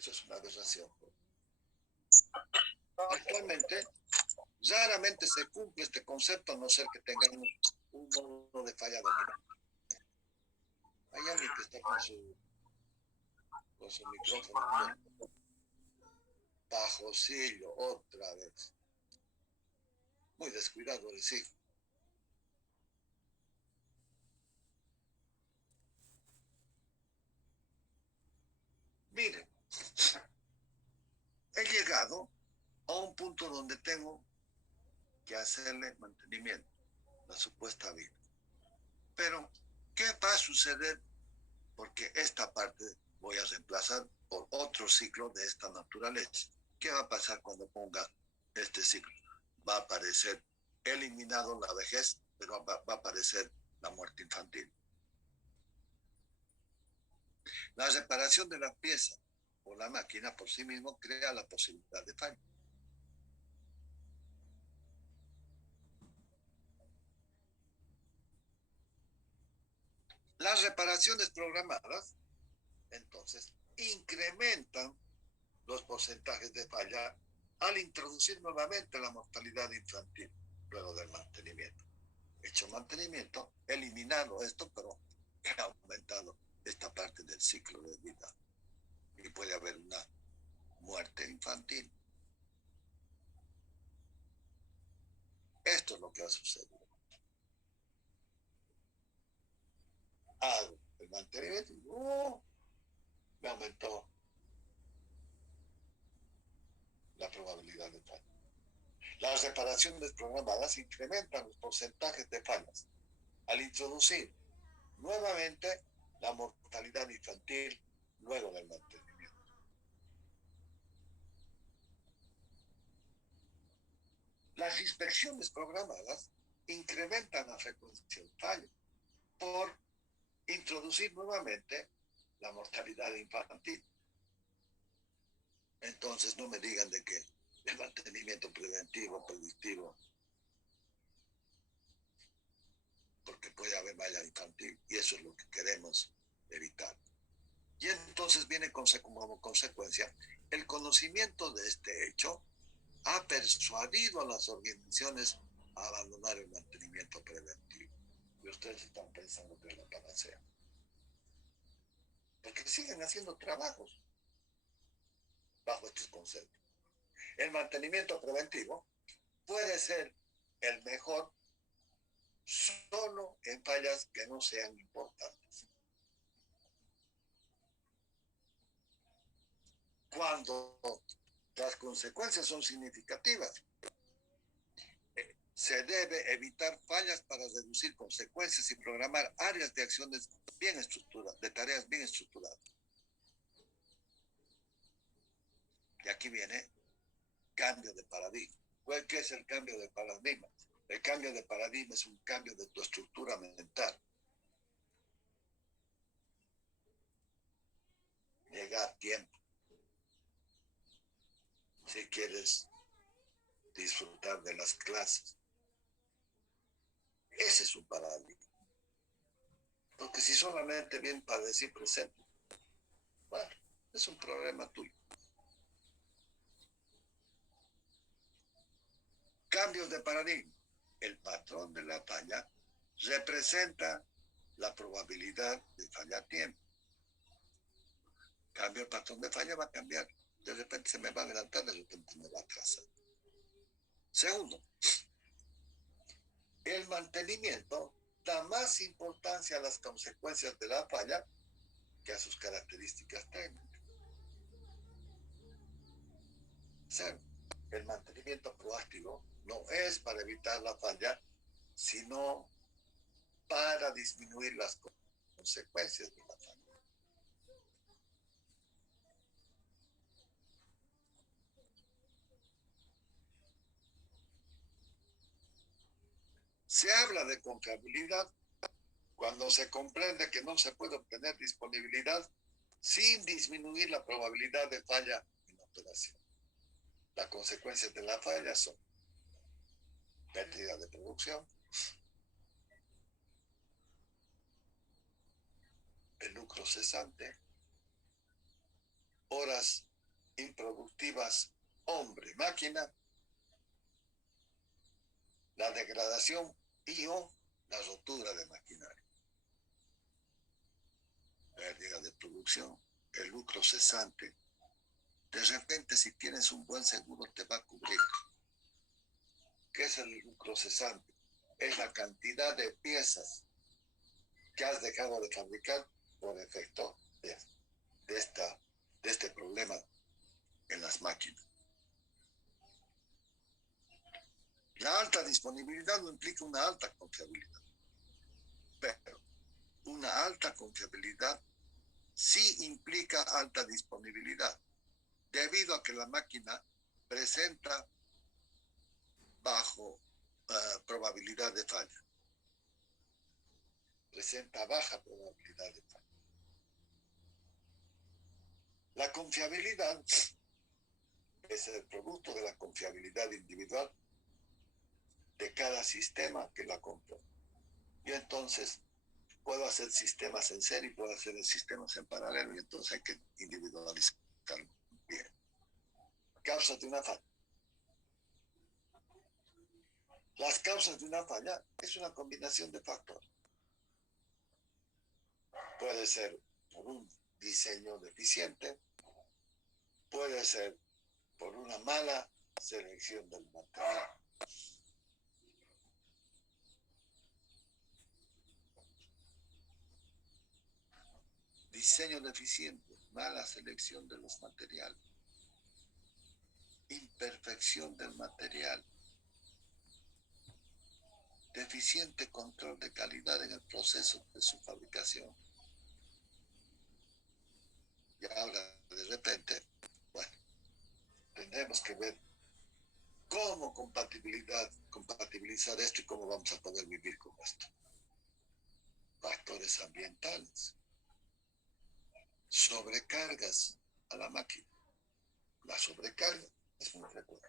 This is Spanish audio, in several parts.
Eso es una aberración. Actualmente, raramente se cumple este concepto, a no ser que tengamos un modo de falla dominante. Hay alguien que está con su micrófono bajocillo, otra vez. Muy descuidado el sí. Miren, he llegado a un punto donde tengo que hacerle mantenimiento, la supuesta vida. Pero, ¿qué va a suceder? Porque esta parte voy a reemplazar por otro ciclo de esta naturaleza. ¿Qué va a pasar cuando ponga este ciclo? Va a aparecer eliminado la vejez, pero va a aparecer la muerte infantil. La reparación de la pieza o la máquina por sí mismo crea la posibilidad de fallo. Las reparaciones programadas, entonces, incrementan los porcentajes de falla al introducir nuevamente la mortalidad infantil luego del mantenimiento. Hecho mantenimiento, eliminado esto, pero he aumentado esta parte del ciclo de vida. Y puede haber una muerte infantil. Esto es lo que ha sucedido. Hago el mantenimiento y me aumentó la probabilidad de fallo. Las reparaciones programadas incrementan los porcentajes de fallas al introducir nuevamente la mortalidad infantil luego del mantenimiento. Las inspecciones programadas incrementan la frecuencia de fallo por introducir nuevamente la mortalidad infantil. Entonces no me digan de que el mantenimiento preventivo, predictivo, porque puede haber falla infantil y eso es lo que queremos evitar. Y entonces viene como consecuencia el conocimiento de este hecho ha persuadido a las organizaciones a abandonar el mantenimiento preventivo. Y ustedes están pensando que es la panacea. Porque siguen haciendo trabajos bajo estos conceptos. El mantenimiento preventivo puede ser el mejor solo en fallas que no sean importantes. Cuando las consecuencias son significativas, se debe evitar fallas para reducir consecuencias y programar áreas de acciones bien estructuradas, de tareas bien estructuradas. Y aquí viene cambio de paradigma. ¿Qué es el cambio de paradigma? El cambio de paradigma es un cambio de tu estructura mental. Llega a tiempo. Si quieres disfrutar de las clases. Ese es un paradigma. Porque si solamente bien para decir presente, bueno, es un problema tuyo. Cambios de paradigma. El patrón de la falla representa la probabilidad de fallar a tiempo. Cambio el patrón de falla, va a cambiar. De repente se me va a adelantar, de repente me va a atrasar. Segundo, el mantenimiento da más importancia a las consecuencias de la falla que a sus características técnicas. Tercero, el mantenimiento proactivo no es para evitar la falla, sino para disminuir las consecuencias de la falla. Se habla de confiabilidad cuando se comprende que no se puede obtener disponibilidad sin disminuir la probabilidad de falla en la operación. Las consecuencias de la falla son pérdida de producción, el lucro cesante, horas improductivas hombre-máquina, la degradación y o la rotura de maquinaria, pérdida de producción, el lucro cesante. De repente, si tienes un buen seguro, te va a cubrir. ¿Qué es el lucro cesante? Es la cantidad de piezas que has dejado de fabricar por efecto de, esta, de este problema en las máquinas. La alta disponibilidad no implica una alta confiabilidad, pero una alta confiabilidad sí implica alta disponibilidad, debido a que la máquina presenta bajo probabilidad de falla, presenta baja probabilidad de falla. La confiabilidad es el producto de la confiabilidad individual de cada sistema que la compra. Y entonces puedo hacer sistemas en serie y puedo hacer sistemas en paralelo, y entonces hay que individualizarlo bien. Causas de una falla. Las causas de una falla es una combinación de factores. Puede ser por un diseño deficiente, puede ser por una mala selección del material. Diseño deficiente, mala selección de los materiales, imperfección del material, deficiente control de calidad en el proceso de su fabricación. Y ahora, de repente, bueno, tendremos que ver cómo compatibilizar esto y cómo vamos a poder vivir con esto. Factores ambientales, sobrecargas a la máquina. La sobrecarga es muy frecuente.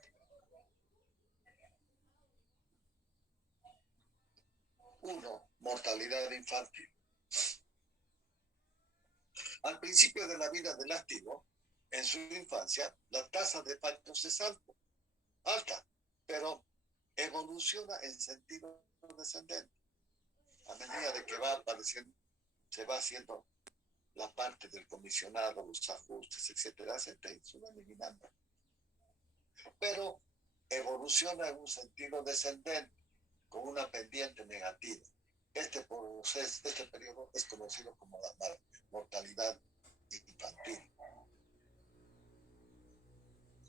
Uno, mortalidad infantil. Al principio de la vida del activo, en su infancia, la tasa de fallos es alta, pero evoluciona en sentido descendente. A medida de que va apareciendo, se va haciendo la parte del comisionado, los ajustes, etcétera, se van eliminando. Pero evoluciona en un sentido descendente, con una pendiente negativa. Este periodo es conocido como la mortalidad infantil.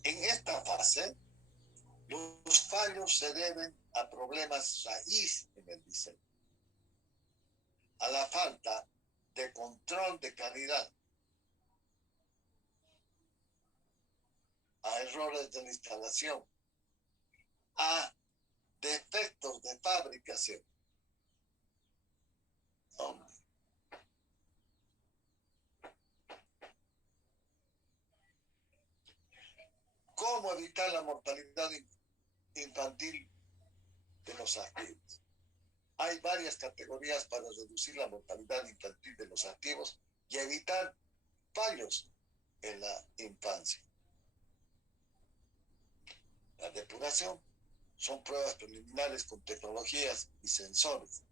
En esta fase, los fallos se deben a problemas raíz en el diseño, a la falta de control de calidad, a errores de la instalación, a defectos de fabricación. Hombre. ¿Cómo evitar la mortalidad infantil de los activos? Hay varias categorías para reducir la mortalidad infantil de los activos y evitar fallos en la infancia. La depuración son pruebas preliminares con tecnologías y sensores.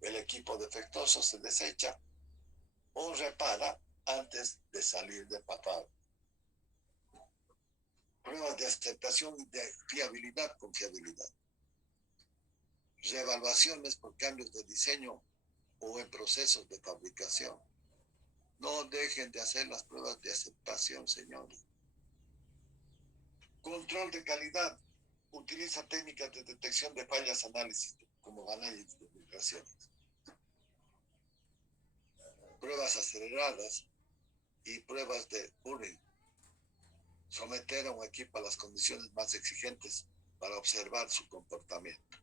El equipo defectuoso se desecha o repara antes de salir de papado. Pruebas de aceptación y de fiabilidad con fiabilidad. Reevaluaciones por cambios de diseño o en procesos de fabricación. No dejen de hacer las pruebas de aceptación, señores. Control de calidad. Utiliza técnicas de detección de fallas, análisis, como análisis de migraciones. Pruebas aceleradas y pruebas de Turing. Someter a un equipo a las condiciones más exigentes para observar su comportamiento.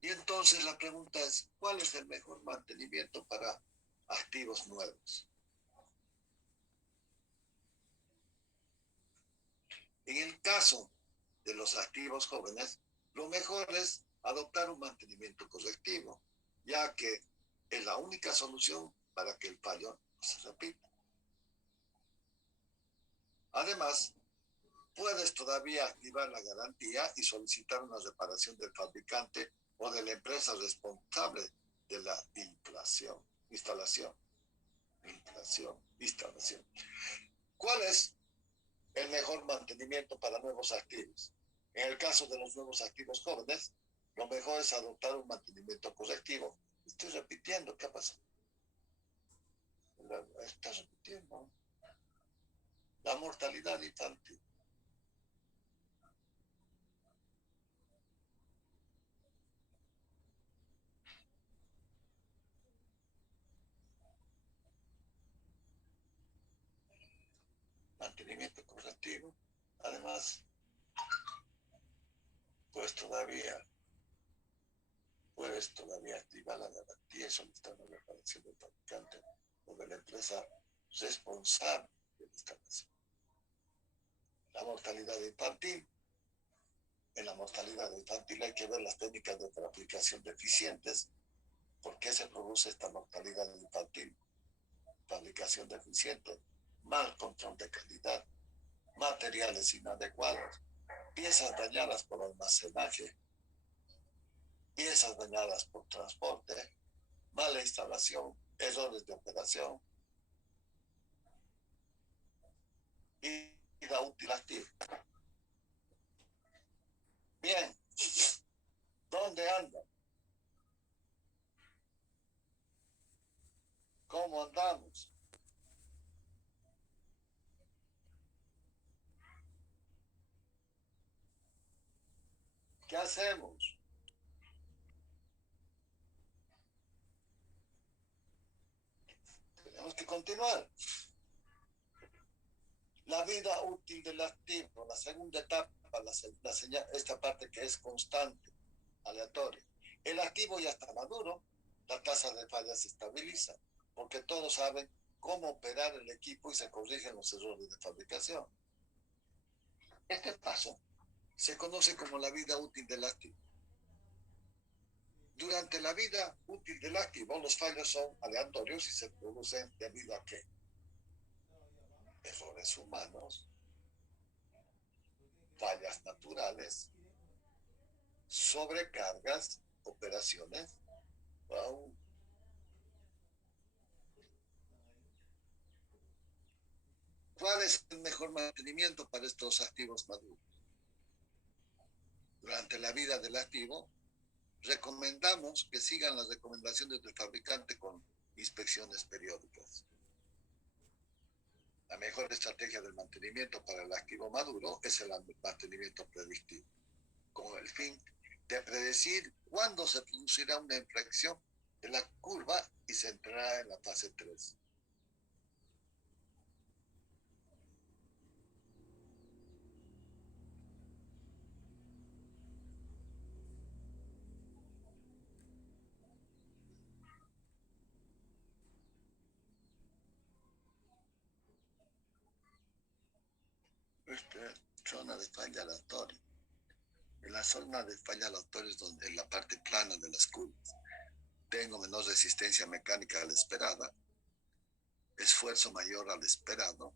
Y entonces la pregunta es, ¿cuál es el mejor mantenimiento para activos nuevos? En el caso de los activos jóvenes, lo mejor es adoptar un mantenimiento correctivo, ya que es la única solución para que el fallo no se repita. Además, puedes todavía activar la garantía y solicitar una reparación del fabricante o de la empresa responsable de la instalación. ¿Cuál es el mejor mantenimiento para nuevos activos? En el caso de los nuevos activos jóvenes, lo mejor es adoptar un mantenimiento correctivo. Estoy repitiendo, ¿qué pasa? Estás repitiendo. La mortalidad infantil. Mantenimiento correctivo. Además, pues puedes todavía activar la garantía y solicitar una reparación del fabricante o de la empresa responsable de la instalación. La mortalidad infantil. En la mortalidad infantil hay que ver las técnicas de fabricación deficientes. ¿Por qué se produce esta mortalidad infantil? Fabricación deficiente, mal control de calidad, materiales inadecuados, piezas dañadas por almacenaje, piezas dañadas por transporte, mala instalación, errores de operación y vida útil activa. Bien, ¿dónde andan? ¿Cómo andamos? ¿Qué hacemos? Tenemos que continuar. La vida útil del activo, la segunda etapa, esta parte que es constante, aleatoria. El activo ya está maduro, la tasa de falla se estabiliza, porque todos saben cómo operar el equipo y se corrigen los errores de fabricación. Este paso se conoce como la vida útil del activo. Durante la vida útil del activo, los fallos son aleatorios y se producen debido a ¿qué? Errores humanos, fallas naturales, sobrecargas, operaciones. Wow. ¿Cuál es el mejor mantenimiento para estos activos maduros? Durante la vida del activo, recomendamos que sigan las recomendaciones del fabricante con inspecciones periódicas. La mejor estrategia del mantenimiento para el activo maduro es el mantenimiento predictivo, con el fin de predecir cuándo se producirá una inflexión de la curva y se entrará en la fase 3. Zona de falla aleatoria. En la zona de falla aleatoria es donde en la parte plana de las curvas tengo menor resistencia mecánica a la esperada, esfuerzo mayor al esperado,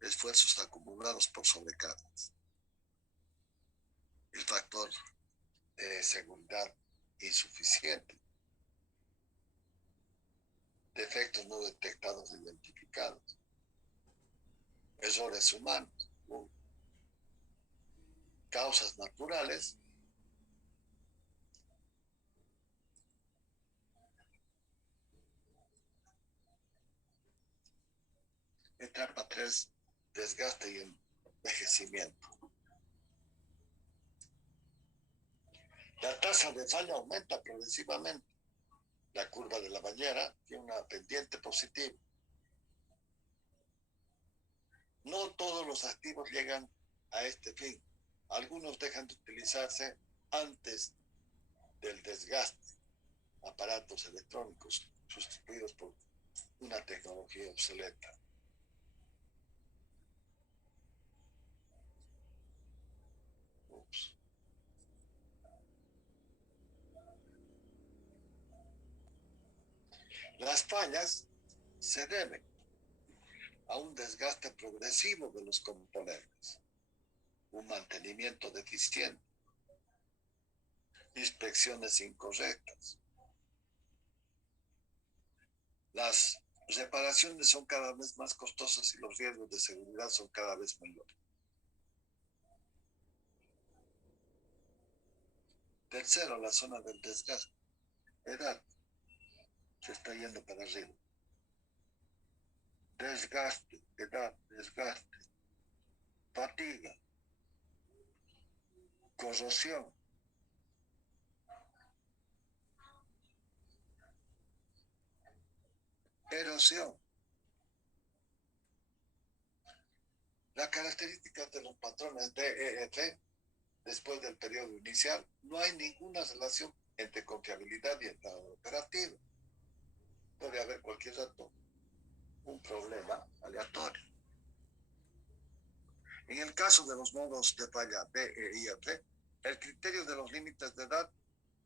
esfuerzos acumulados por sobrecargas. El factor de seguridad insuficiente, defectos no detectados identificados, errores humanos, causas naturales, etapa 3, desgaste y envejecimiento. La tasa de falla aumenta progresivamente. La curva de la bañera tiene una pendiente positiva. No todos los activos llegan a este fin. Algunos dejan de utilizarse antes del desgaste. Aparatos electrónicos sustituidos por una tecnología obsoleta. Ups. Las fallas se deben a un desgaste progresivo de los componentes, un mantenimiento deficiente, inspecciones incorrectas. Las reparaciones son cada vez más costosas y los riesgos de seguridad son cada vez mayores. Tercero, la zona del desgaste. Edad se está yendo para arriba. Desgaste, edad, desgaste, fatiga, corrosión, erosión. Las características de los patrones DEF después del periodo inicial, no hay ninguna relación entre confiabilidad y estado operativo. Puede haber cualquier rato un problema aleatorio. En el caso de los modos de falla D, E y F, el criterio de los límites de edad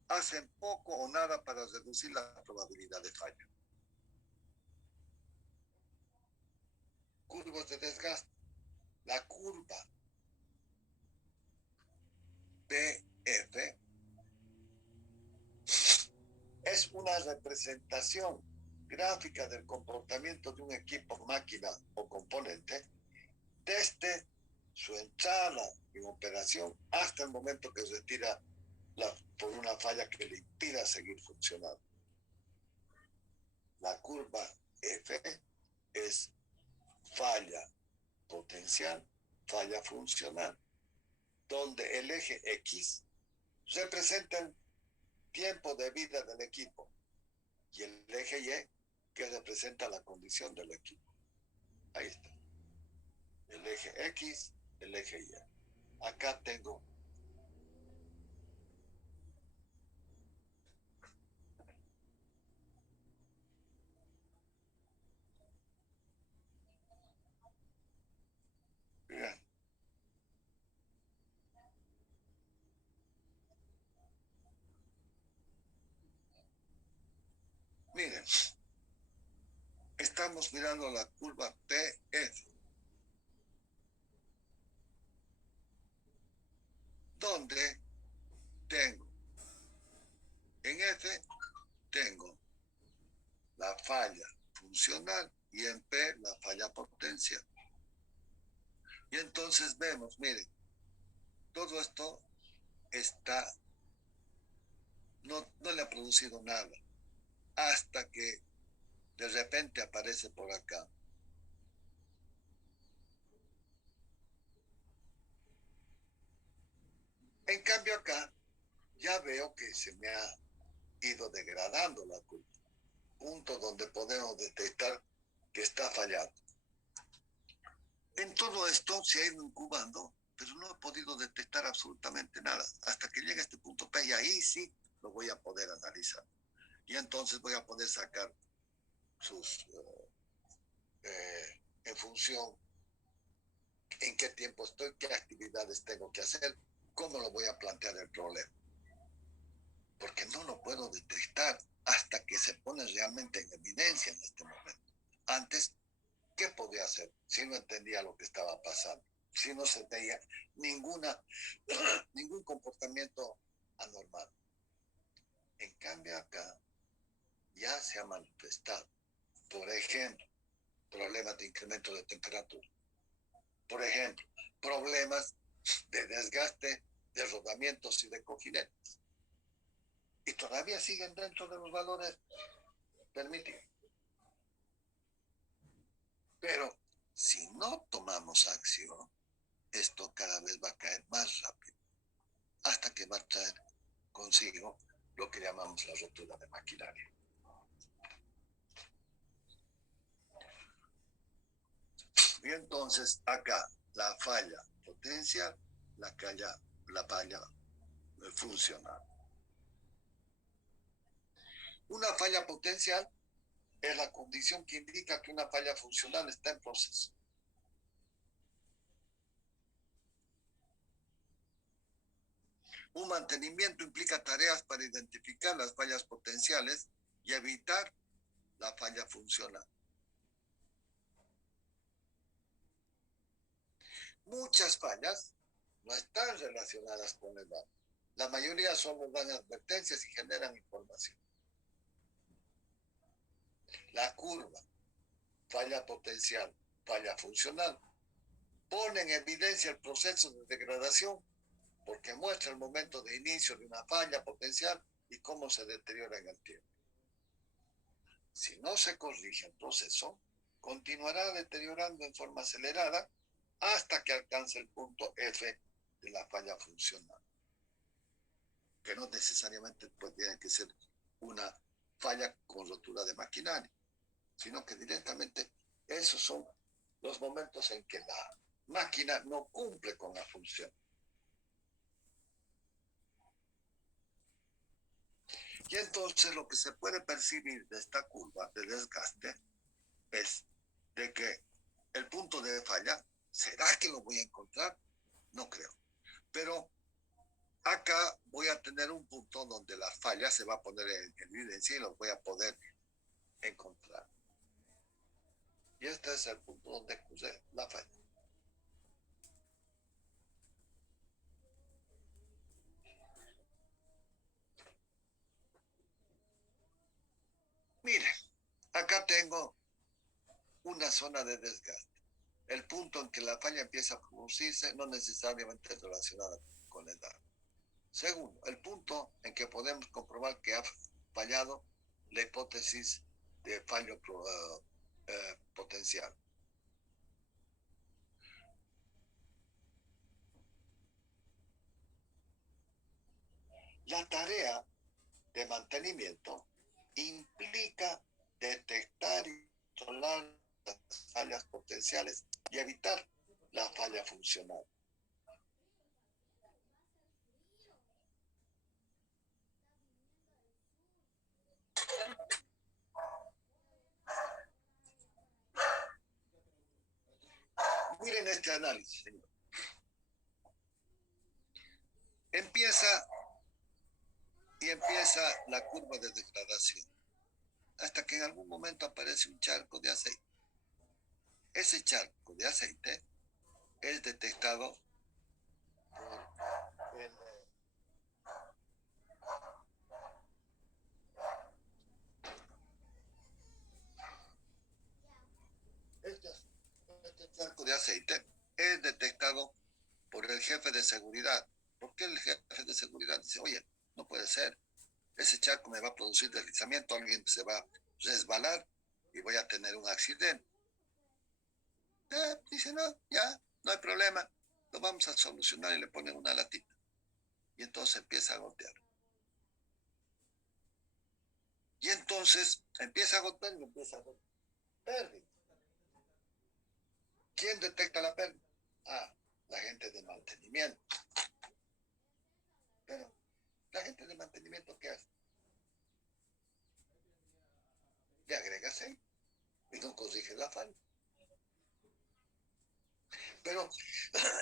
hacen poco o nada para reducir la probabilidad de falla. Curvas de desgaste. La curva BF es una representación gráfica del comportamiento de un equipo, máquina o componente desde su entrada en operación hasta el momento que se retira por una falla que le impida seguir funcionando. La curva F es falla potencial, falla funcional, donde el eje X representa el tiempo de vida del equipo y el eje Y que representa la condición del equipo. Ahí está. El eje X, el eje Y. Acá tengo bien. Miren, estamos mirando la curva PF, donde tengo, en F tengo la falla funcional y en P la falla potencial. Y entonces vemos, miren, todo esto está, no le ha producido nada, hasta que de repente aparece por acá. En cambio acá, ya veo que se me ha ido degradando la curva, punto donde podemos detectar que está fallando. En todo esto se ha ido incubando, pero no he podido detectar absolutamente nada, hasta que llegue a este punto P, y ahí sí lo voy a poder analizar. Y entonces voy a poder sacar sus, en función en qué tiempo estoy, qué actividades tengo que hacer, cómo lo voy a plantear el problema. Porque no lo puedo detectar hasta que se pone realmente en evidencia en este momento. Antes, ¿qué podía hacer si no entendía lo que estaba pasando? Si no se veía ningún comportamiento anormal. En cambio acá ya se ha manifestado, por ejemplo, problemas de incremento de temperatura. Por ejemplo, problemas de desgaste de rodamientos y de cojinetes. Y todavía siguen dentro de los valores permitidos. Pero si no tomamos acción, esto cada vez va a caer más rápido, hasta que va a traer consigo lo que llamamos la rotura de maquinaria. Y entonces acá la falla potencial, la falla funcional. Una falla potencial es la condición que indica que una falla funcional está en proceso. Un mantenimiento implica tareas para identificar las fallas potenciales y evitar la falla funcional. Muchas fallas no están relacionadas con el daño. La mayoría solo dan advertencias y generan información. La curva, falla potencial, falla funcional, pone en evidencia el proceso de degradación porque muestra el momento de inicio de una falla potencial y cómo se deteriora en el tiempo. Si no se corrige el proceso, continuará deteriorando en forma acelerada hasta que alcance el punto F de la falla funcional, que no necesariamente tiene que ser una falla con rotura de maquinaria, sino que directamente esos son los momentos en que la máquina no cumple con la función. Y entonces lo que se puede percibir de esta curva de desgaste es de que el punto de falla, ¿será que lo voy a encontrar? No creo. Pero acá voy a tener un punto donde la falla se va a poner en evidencia y lo voy a poder encontrar. Y este es el punto donde ocurre la falla. Miren, acá tengo una zona de desgaste. El punto en que la falla empieza a producirse no necesariamente relacionada con la edad. Segundo, el punto en que podemos comprobar que ha fallado la hipótesis de fallo potencial. La tarea de mantenimiento implica detectar y controlar las fallas potenciales y evitar la falla funcional. Miren este análisis, señor. Empieza la curva de degradación, hasta que en algún momento aparece un charco de aceite. Ese charco de aceite es detectado por este charco de aceite es detectado por el jefe de seguridad. ¿Por qué el jefe de seguridad dice, oye, no puede ser, ese charco me va a producir deslizamiento, alguien se va a resbalar y voy a tener un accidente? Dice, no, ya, no hay problema, lo vamos a solucionar y le ponen una latita. Y entonces empieza a gotear. Y entonces empieza a gotear y empieza a gotear. Pérdida. ¿Quién detecta la pérdida? Ah, la gente de mantenimiento. Pero la gente de mantenimiento, ¿qué hace? Le agrega aceite y no corrige la falla. Pero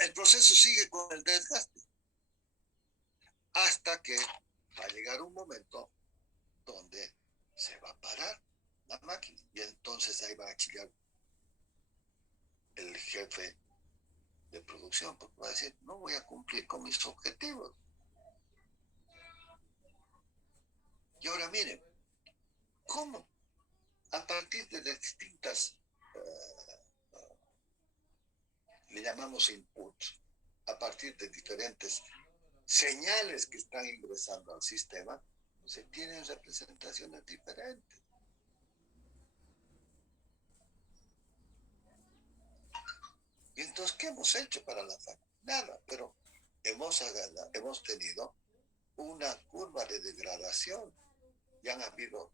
el proceso sigue con el desgaste hasta que va a llegar un momento donde se va a parar la máquina y entonces ahí va a chillar el jefe de producción porque va a decir, no voy a cumplir con mis objetivos. Y ahora miren, ¿cómo? A partir de distintas, le llamamos inputs, a partir de diferentes señales que están ingresando al sistema, se tienen representaciones diferentes. Y entonces, ¿qué hemos hecho para la falla? Nada, pero hemos tenido una curva de degradación y han habido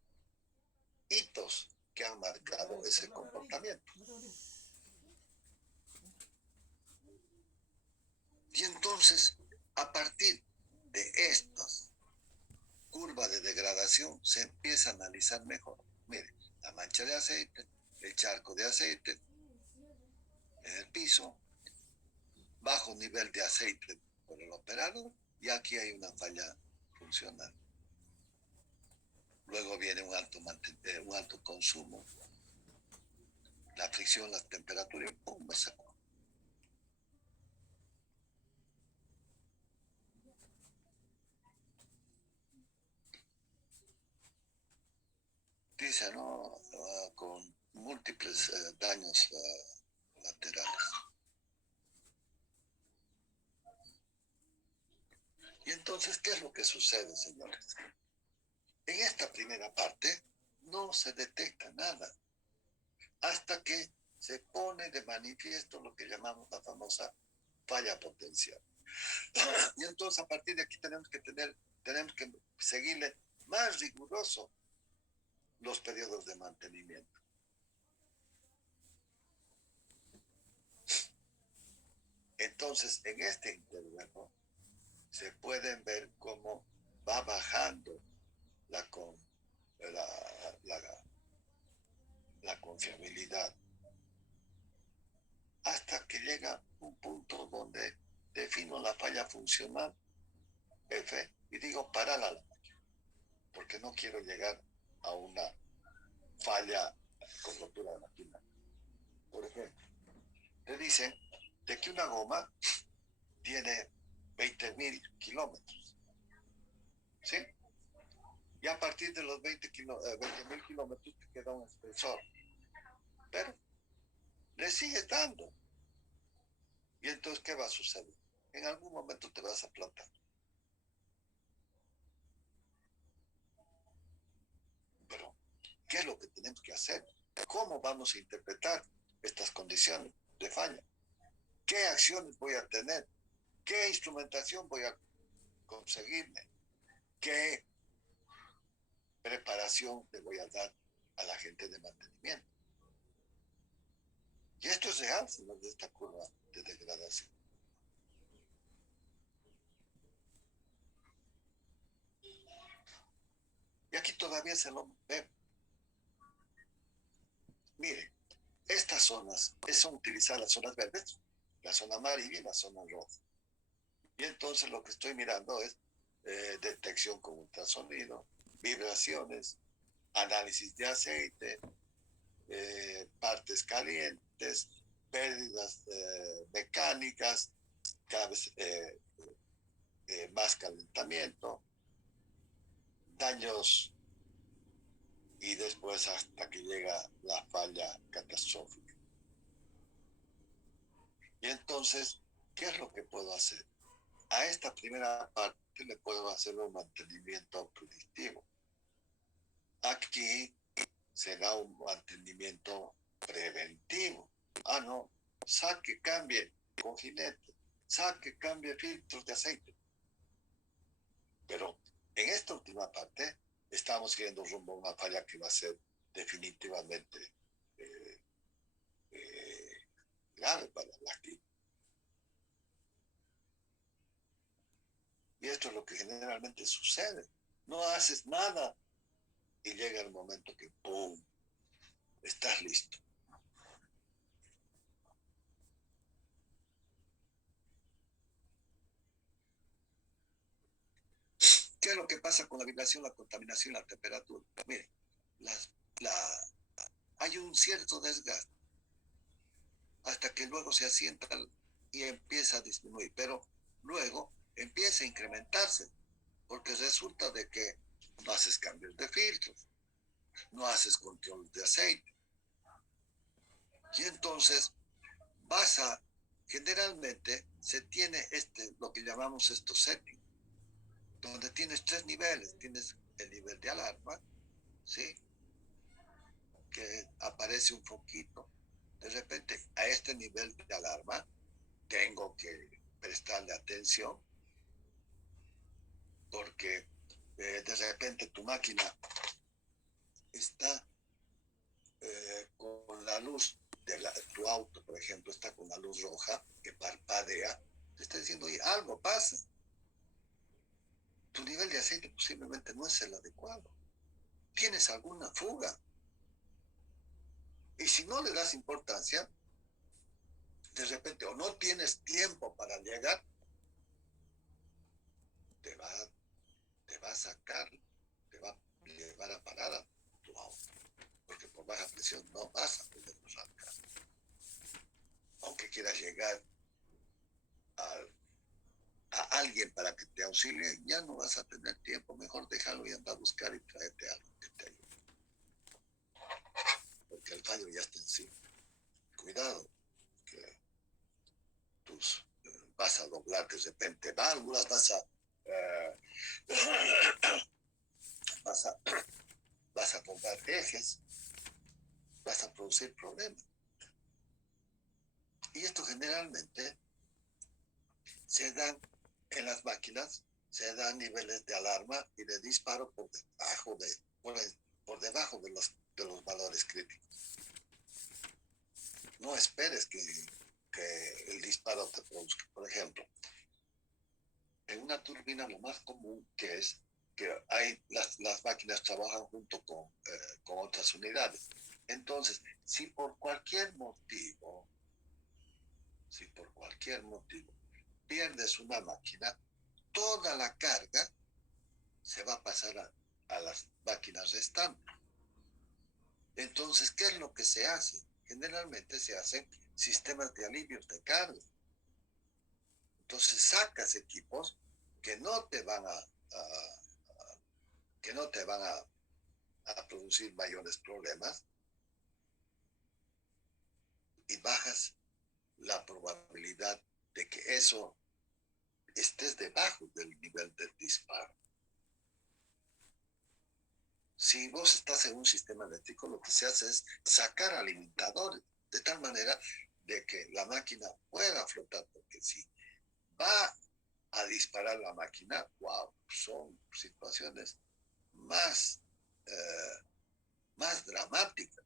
hitos que han marcado ese comportamiento. Y entonces, a partir de estas curvas de degradación, se empieza a analizar mejor. Mire, la mancha de aceite, el charco de aceite en el piso, bajo nivel de aceite por el operador, y aquí hay una falla funcional. Luego viene un alto mantener un alto consumo, la fricción, la temperatura, y ¡pum!, me sacó. Dice, ¿no? Con múltiples daños laterales. Y entonces, ¿qué es lo que sucede, señores? En esta primera parte no se detecta nada hasta que se pone de manifiesto lo que llamamos la famosa falla potencial. Y entonces a partir de aquí tenemos que seguirle más riguroso los periodos de mantenimiento. Entonces, en este intervalo se pueden ver cómo va bajando la, con, la, la confiabilidad hasta que llega un punto donde defino la falla funcional F y digo parala la máquina, porque no quiero llegar a una falla con rotura de máquina. Por ejemplo, te dicen de que una goma tiene 20.000 kilómetros, ¿sí? Y a partir de los 20.000 kilómetros te queda un espesor, pero le sigues dando. Y entonces, ¿qué va a suceder? En algún momento te vas a plantar. Pero, ¿qué es lo que tenemos que hacer? ¿Cómo vamos a interpretar estas condiciones de falla? ¿Qué acciones voy a tener? ¿Qué instrumentación voy a conseguirme? ¿Qué preparación le voy a dar a la gente de mantenimiento? Y esto es real, señor, de esta curva de degradación. Y aquí todavía se lo ve. Mire, estas zonas son utilizadas las zonas verdes, la zona amarilla y la zona roja. Y entonces lo que estoy mirando es detección con ultrasonido, vibraciones, análisis de aceite, partes calientes, pérdidas mecánicas, cada vez más calentamiento, daños y después hasta que llega la falla catastrófica. Y entonces, ¿qué es lo que puedo hacer? A esta primera parte le puedo hacer un mantenimiento predictivo. Aquí se da un mantenimiento preventivo. Ah, no, saque, cambie con jinete, saque, cambie filtros de aceite. Pero en esta última parte estamos yendo rumbo a una falla que va a ser definitivamente eh, eh, grave para la actividad. Y esto es lo que generalmente sucede. No haces nada y llega el momento que ¡pum!, estás listo. ¿Qué es lo que pasa con la vibración, la contaminación, la temperatura? Mire, las, la, hay un cierto desgaste hasta que luego se asienta y empieza a disminuir, pero luego empieza a incrementarse, porque resulta de que no haces cambios de filtros, no haces control de aceite, y entonces vas a, generalmente se tiene lo que llamamos estos settings, donde tienes tres niveles, tienes el nivel de alarma, ¿sí?, que aparece un foquito. De repente, a este nivel de alarma, tengo que prestarle atención porque de repente tu máquina está con la luz tu auto, por ejemplo, está con la luz roja que parpadea, te está diciendo, oye, algo pasa. Tu nivel de aceite posiblemente no es el adecuado. Tienes alguna fuga. Y si no le das importancia, de repente o no tienes tiempo para llegar, te va a sacar, te va a llevar a parar a tu situación no vas a poder arrancar. Aunque quieras llegar a, a alguien para que te auxilie, ya no vas a tener tiempo. Mejor déjalo y anda a buscar y tráete a alguien que te ayude. Porque el fallo ya está encima. Cuidado, que tus vas a doblar de repente válvulas, vas a, vas a doblar ejes, vas a producir problemas. Y esto generalmente se dan en las máquinas, se dan niveles de alarma y de disparo por debajo de los valores críticos. No esperes que el disparo te produzca. Por ejemplo, en una turbina lo más común que es que las máquinas trabajan junto con otras unidades. Entonces, si por cualquier motivo pierdes una máquina, toda la carga se va a pasar a las máquinas restantes. Entonces, ¿qué es lo que se hace? Generalmente se hacen sistemas de alivios de carga. Entonces sacas equipos que no te van a producir mayores problemas y bajas la probabilidad de que eso estés debajo del nivel del disparo. Si vos estás en un sistema eléctrico, lo que se hace es sacar alimentadores de tal manera de que la máquina pueda flotar, porque si va a disparar la máquina, wow, son situaciones más, más dramáticas.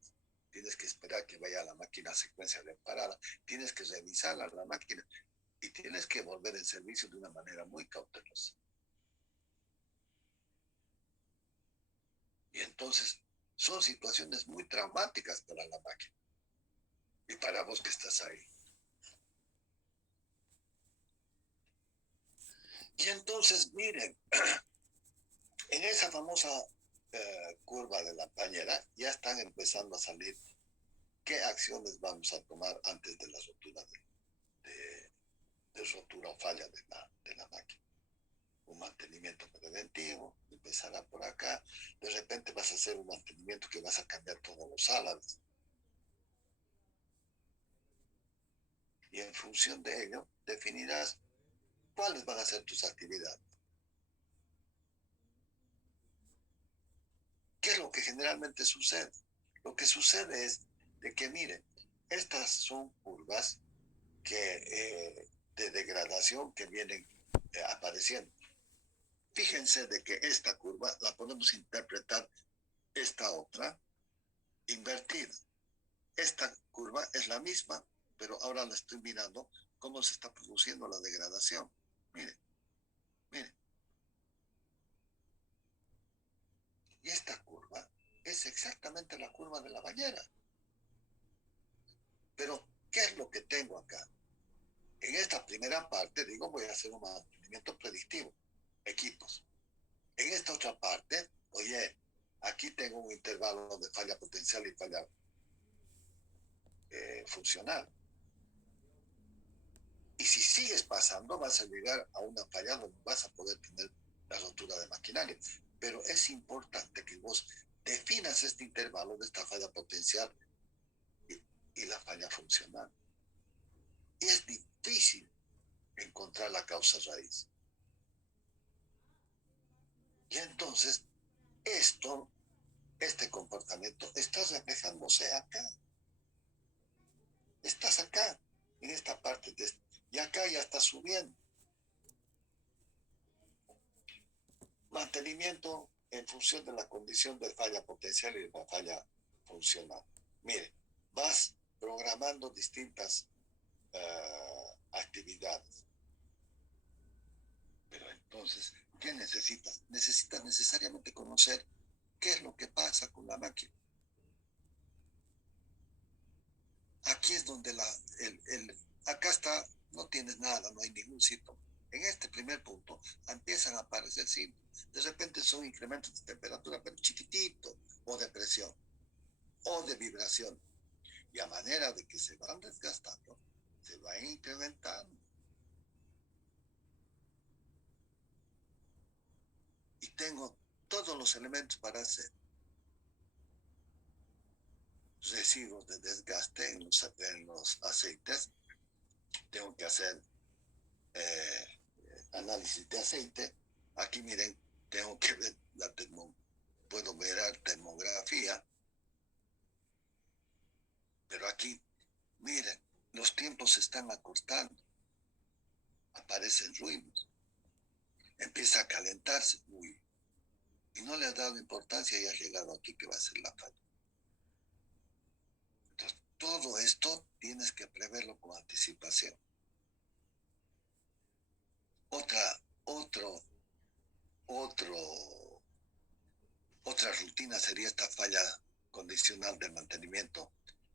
Tienes que esperar que vaya la máquina a secuencia de parada, tienes que revisar la máquina y tienes que volver en servicio de una manera muy cautelosa. Y entonces son situaciones muy traumáticas para la máquina y para vos que estás ahí. Y entonces, miren, en esa famosa curva de la pañera ya están empezando a salir qué acciones vamos a tomar antes de la rotura de rotura o falla de la máquina. Un mantenimiento preventivo, empezará por acá, de repente vas a hacer un mantenimiento que vas a cambiar todos los álabes. Y en función de ello, definirás cuáles van a ser tus actividades. ¿Qué es lo que generalmente sucede? Lo que sucede es de que, miren, estas son curvas de degradación que vienen apareciendo. Fíjense de que esta curva la podemos interpretar esta otra invertida. Esta curva es la misma, pero ahora la estoy mirando cómo se está produciendo la degradación. Miren, miren. Y esta curva es exactamente la curva de la bañera. Pero, ¿qué es lo que tengo acá? En esta primera parte, digo, voy a hacer un mantenimiento predictivo, equipos. En esta otra parte, oye, aquí tengo un intervalo de falla potencial y falla funcional. Y si sigues pasando, vas a llegar a una falla donde vas a poder tener la rotura de maquinaria. Pero es importante que vos definas este intervalo de esta falla potencial y la falla funcional. Y es difícil encontrar la causa raíz. Y entonces, este comportamiento está reflejándose acá. Estás acá, en esta parte, y acá ya está subiendo. Mantenimiento en función de la condición de falla potencial y de la falla funcional. Mire, vas programando distintas actividades. Pero entonces, ¿qué necesitas? Necesitas necesariamente conocer qué es lo que pasa con la máquina. Aquí es donde acá está, no tienes nada, no hay ningún síntoma. En este primer punto empiezan a aparecer síntomas. De repente son incrementos de temperatura, pero chiquitito, o de presión. o de vibración. Y a manera de que se van desgastando, se va incrementando. Y tengo todos los elementos para hacer residuos de desgaste en los aceites. Tengo que hacer análisis de aceite. Aquí miren, tengo que ver puedo ver termografía, pero aquí, miren, los tiempos se están acortando, aparecen ruidos, empieza a calentarse, uy, y no le has dado importancia y has llegado aquí que va a ser la falla. Entonces, todo esto tienes que preverlo con anticipación. Otro, otro, otra rutina sería esta falla condicional de mantenimiento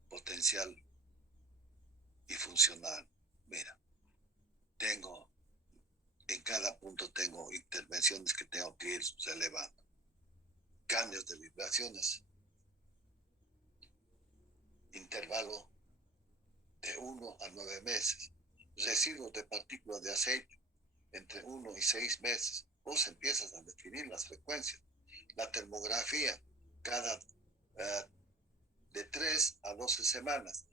potencial y funcional. Mira, en cada punto tengo intervenciones que tengo que ir relevando. Cambios de vibraciones, intervalo de 1 a 9 meses, residuos de partículas de aceite entre 1 y 6 meses. Vos empiezas a definir las frecuencias. La termografía, cada de 3 a 12 semanas.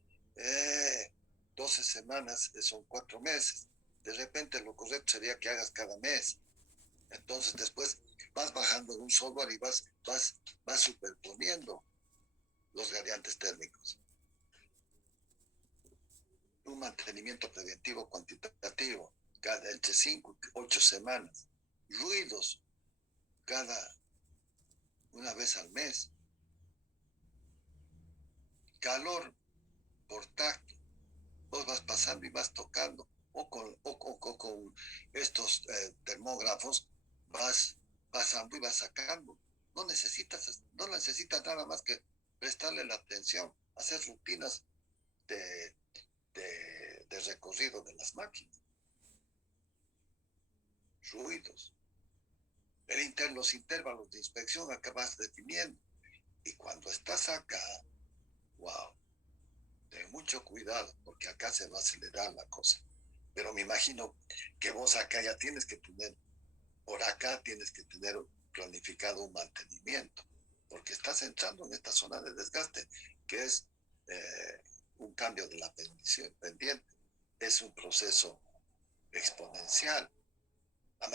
12 semanas son 4 meses. De repente lo correcto sería que hagas cada mes. Entonces después vas bajando un software y vas superponiendo los gradientes térmicos. Un mantenimiento preventivo cuantitativo, cada entre 5 y 8 semanas. Ruidos, una vez al mes. Calor por tacto. Vos vas pasando y vas tocando. O con estos termógrafos vas pasando y vas sacando. No necesitas nada más que prestarle la atención, hacer rutinas de, de recorrido de las máquinas. Ruidos. Los intervalos de inspección acabas definiendo. Y cuando estás acá, wow, ten mucho cuidado, porque acá se va a acelerar la cosa. Pero me imagino que vos acá ya tienes que tener, por acá tienes que tener planificado un mantenimiento, porque estás entrando en esta zona de desgaste, que es un cambio de la pendiente. Es un proceso exponencial. A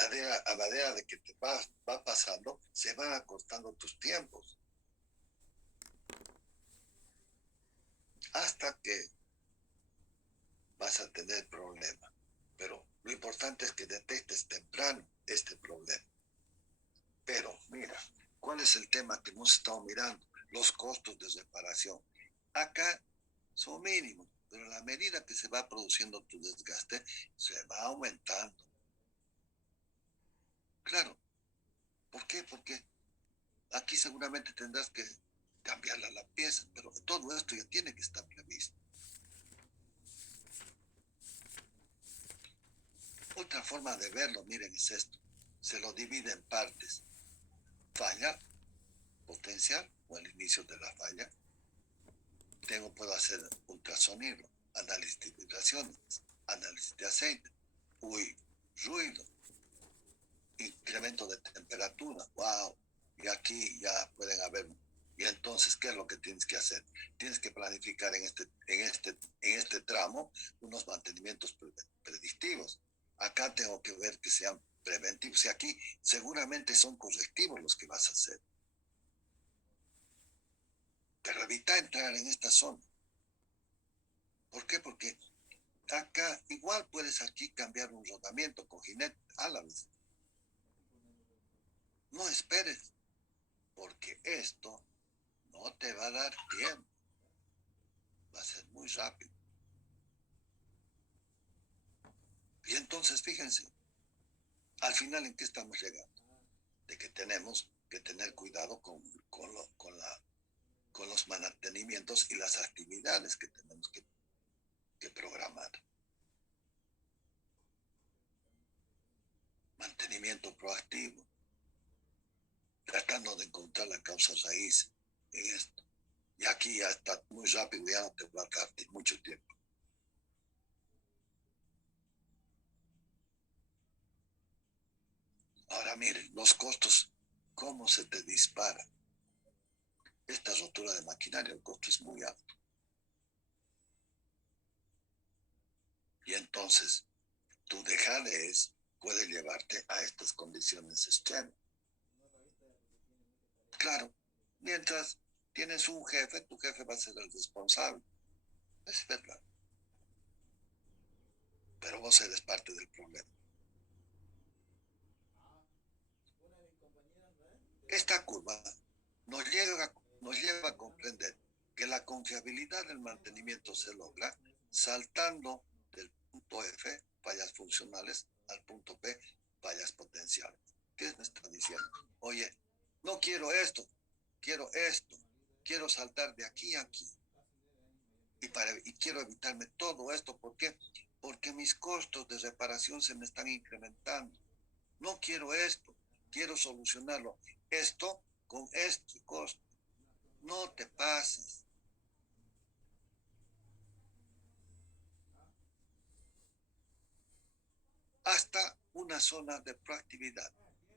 manera de que te va pasando, se van acortando tus tiempos. Hasta que vas a tener problemas. Pero lo importante es que detectes temprano este problema. Pero mira, ¿cuál es el tema que hemos estado mirando? Los costos de reparación. Acá son mínimos, pero a la medida que se va produciendo tu desgaste, se va aumentando. Claro, ¿por qué? Porque aquí seguramente tendrás que cambiarla la pieza, pero todo esto ya tiene que estar previsto. Otra forma de verlo, miren, es esto. Se lo divide en partes. Falla, potencial o el inicio de la falla. Puedo hacer ultrasonido, análisis de vibraciones, análisis de aceite, ruido, incremento de temperatura, wow, y aquí ya pueden haber. Y entonces, ¿qué es lo que tienes que hacer? Tienes que planificar en este tramo unos mantenimientos predictivos. Acá tengo que ver que sean preventivos. Y aquí seguramente son correctivos los que vas a hacer. Pero evita entrar en esta zona. ¿Por qué? Porque acá igual puedes aquí cambiar un rodamiento con jinete a la vez. No esperes, porque esto no te va a dar tiempo. Va a ser muy rápido. Y entonces, fíjense, al final, ¿en qué estamos llegando? De que tenemos que tener cuidado con los mantenimientos y las actividades que tenemos que programar. Mantenimiento proactivo, tratando de encontrar la causa raíz en esto. Y aquí ya está muy rápido, ya no te va a dar mucho tiempo. Ahora miren, los costos, cómo se te dispara. Esta rotura de maquinaria, el costo es muy alto. Y entonces, tu dejadez puede llevarte a estas condiciones extremas. Claro, mientras tienes un jefe, tu jefe va a ser el responsable. Es verdad. Pero vos eres parte del problema. Esta curva nos lleva a comprender que la confiabilidad del mantenimiento se logra saltando del punto F, fallas funcionales, al punto P, fallas potenciales. ¿Qué me está diciendo? Oye, no quiero esto, quiero saltar de aquí a aquí y quiero evitarme todo esto. ¿Por qué? Porque mis costos de reparación se me están incrementando. No quiero esto, quiero solucionarlo. Esto con este costo. No te pases. Hasta una zona de proactividad,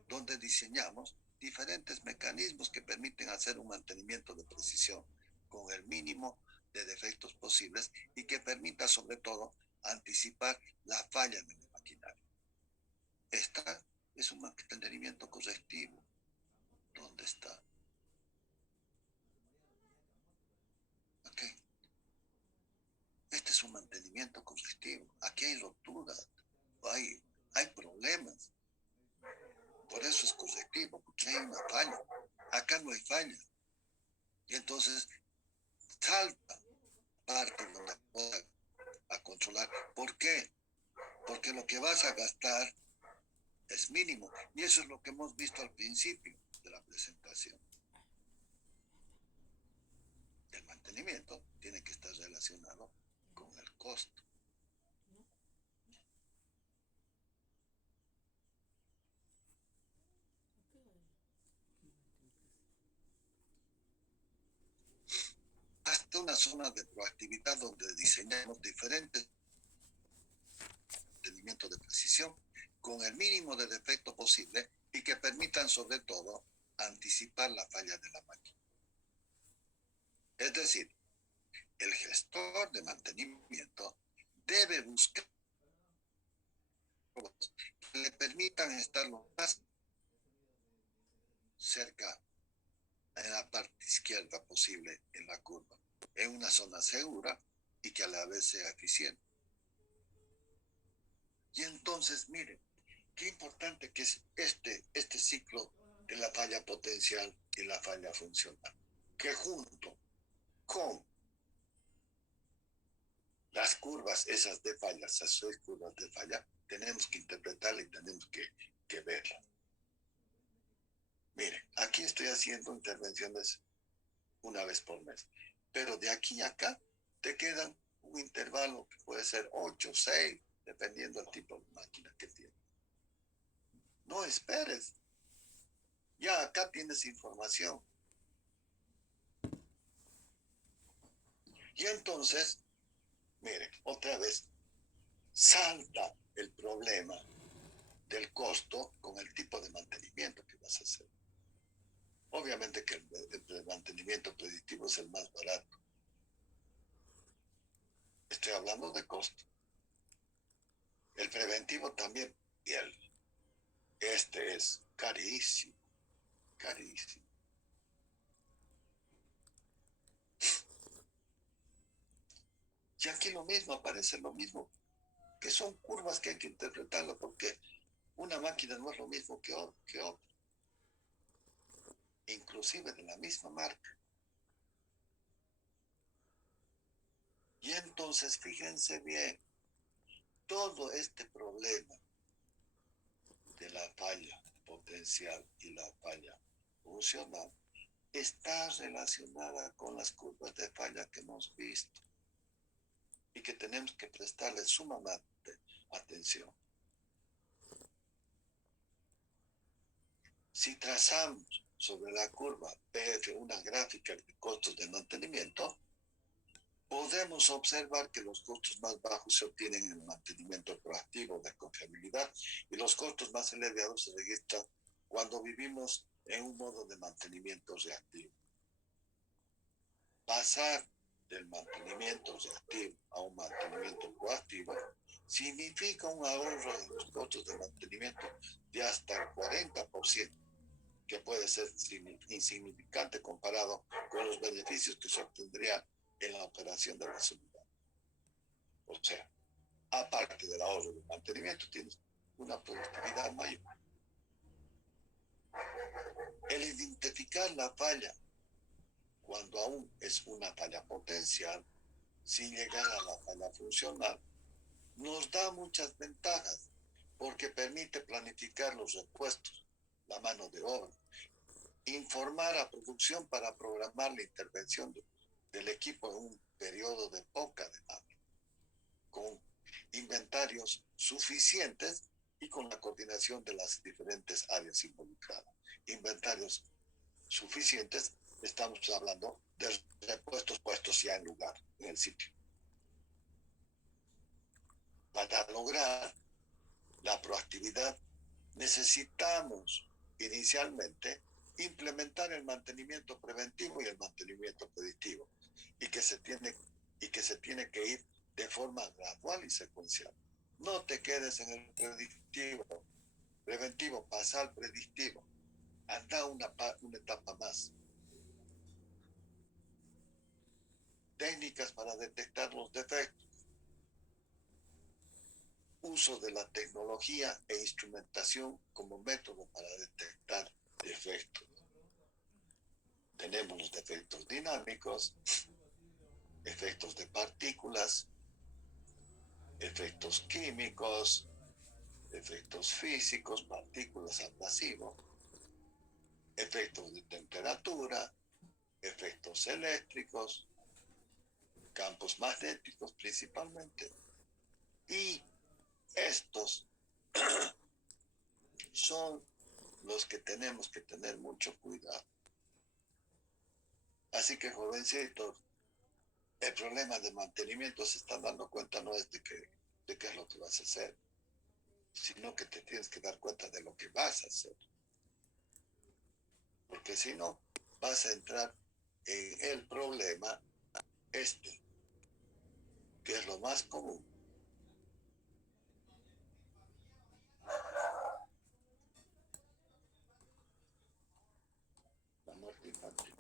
donde diseñamos diferentes mecanismos que permiten hacer un mantenimiento de precisión con el mínimo de defectos posibles y que permita sobre todo anticipar la falla de la maquinaria. Esta es un mantenimiento correctivo. ¿Dónde está? Ok. Este es un mantenimiento correctivo. Aquí hay roturas, hay problemas. Por eso es correctivo, porque hay una falla. Acá no hay falla. Y entonces salta parte donde pueda a controlar. ¿Por qué? Porque lo que vas a gastar es mínimo. Y eso es lo que hemos visto al principio de la presentación. El mantenimiento tiene que estar relacionado con el costo. Hasta una zona de proactividad donde diseñamos diferentes mantenimientos de precisión con el mínimo de defecto posible y que permitan sobre todo anticipar la falla de la máquina. Es decir, el gestor de mantenimiento debe buscar que le permitan estar lo más cerca en la parte izquierda posible en la curva, en una zona segura y que a la vez sea eficiente. Y entonces, miren, qué importante que es este ciclo de la falla potencial y la falla funcional, que junto con las curvas esas de falla, esas 6 curvas de falla, tenemos que interpretarla y tenemos que verla. Mire, aquí estoy haciendo intervenciones una vez por mes, pero de aquí a acá te quedan un intervalo que puede ser 8, 6, dependiendo del tipo de máquina que tienes. No esperes. Ya acá tienes información. Y entonces, mire, otra vez, salta el problema del costo con el tipo de mantenimiento que vas a hacer. Obviamente que el mantenimiento predictivo es el más barato. Estoy hablando de costo. El preventivo también. Y este es carísimo, carísimo. Y aquí lo mismo, aparece lo mismo, que son curvas que hay que interpretarlo porque una máquina no es lo mismo que otra, inclusive de la misma marca. Y entonces, fíjense bien, todo este problema de la falla potencial y la falla funcional está relacionada con las curvas de falla que hemos visto y que tenemos que prestarle sumamente atención. Si trazamos sobre la curva PF, una gráfica de costos de mantenimiento, podemos observar que los costos más bajos se obtienen en el mantenimiento proactivo de confiabilidad y los costos más elevados se registran cuando vivimos en un modo de mantenimiento reactivo. Pasar del mantenimiento reactivo a un mantenimiento proactivo significa un ahorro en los costos de mantenimiento de hasta el 40%, que puede ser insignificante comparado con los beneficios que se obtendrían en la operación de la seguridad. O sea, aparte del ahorro de mantenimiento, tienes una productividad mayor. El identificar la falla cuando aún es una falla potencial, sin llegar a la falla funcional, nos da muchas ventajas porque permite planificar los repuestos, la mano de obra, informar a producción para programar la intervención del equipo en un periodo de poca demanda, con inventarios suficientes y con la coordinación de las diferentes áreas involucradas. Inventarios suficientes, estamos hablando de repuestos puestos ya en lugar, en el sitio. Para lograr la proactividad, necesitamos inicialmente implementar el mantenimiento preventivo y el mantenimiento predictivo, y que se tiene que ir de forma gradual y secuencial. No te quedes en el preventivo, pasa al predictivo, anda una etapa más. Técnicas para detectar los defectos. Uso de la tecnología e instrumentación como método para detectar defectos. Tenemos los defectos dinámicos, efectos de partículas, efectos químicos, efectos físicos, partículas abrasivos, efectos de temperatura, efectos eléctricos, campos magnéticos principalmente. Y estos son los que tenemos que tener mucho cuidado. Así que, jovencitos, el problema de mantenimiento, se están dando cuenta, no es de qué es lo que vas a hacer, sino que te tienes que dar cuenta de lo que vas a hacer. Porque si no, vas a entrar en el problema que es lo más común. La muerte infantil.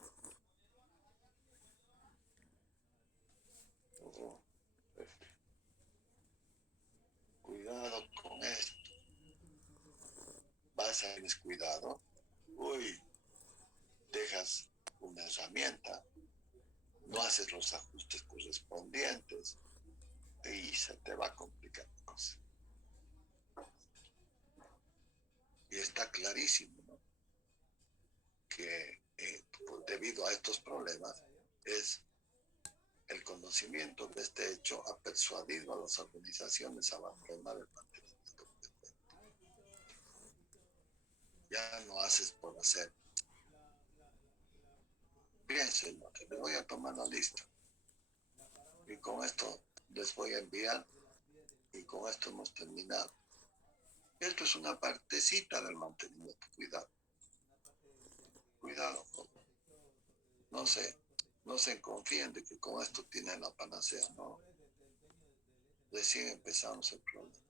Cuidado con esto. Vas a descuidado, dejas una herramienta, no haces los ajustes correspondientes y se te va a complicar la cosa. Y está clarísimo, ¿no?, que debido a estos problemas, el conocimiento de este hecho ha persuadido a las organizaciones a abandonar el mantenimiento. Ya no haces por hacer. Bien, señor, les voy a tomar la lista. Y con esto les voy a enviar, y con esto hemos terminado. Esto es una partecita del mantenimiento. Cuidado. No se confíen de que con esto tienen la panacea, no. Recién empezamos el problema.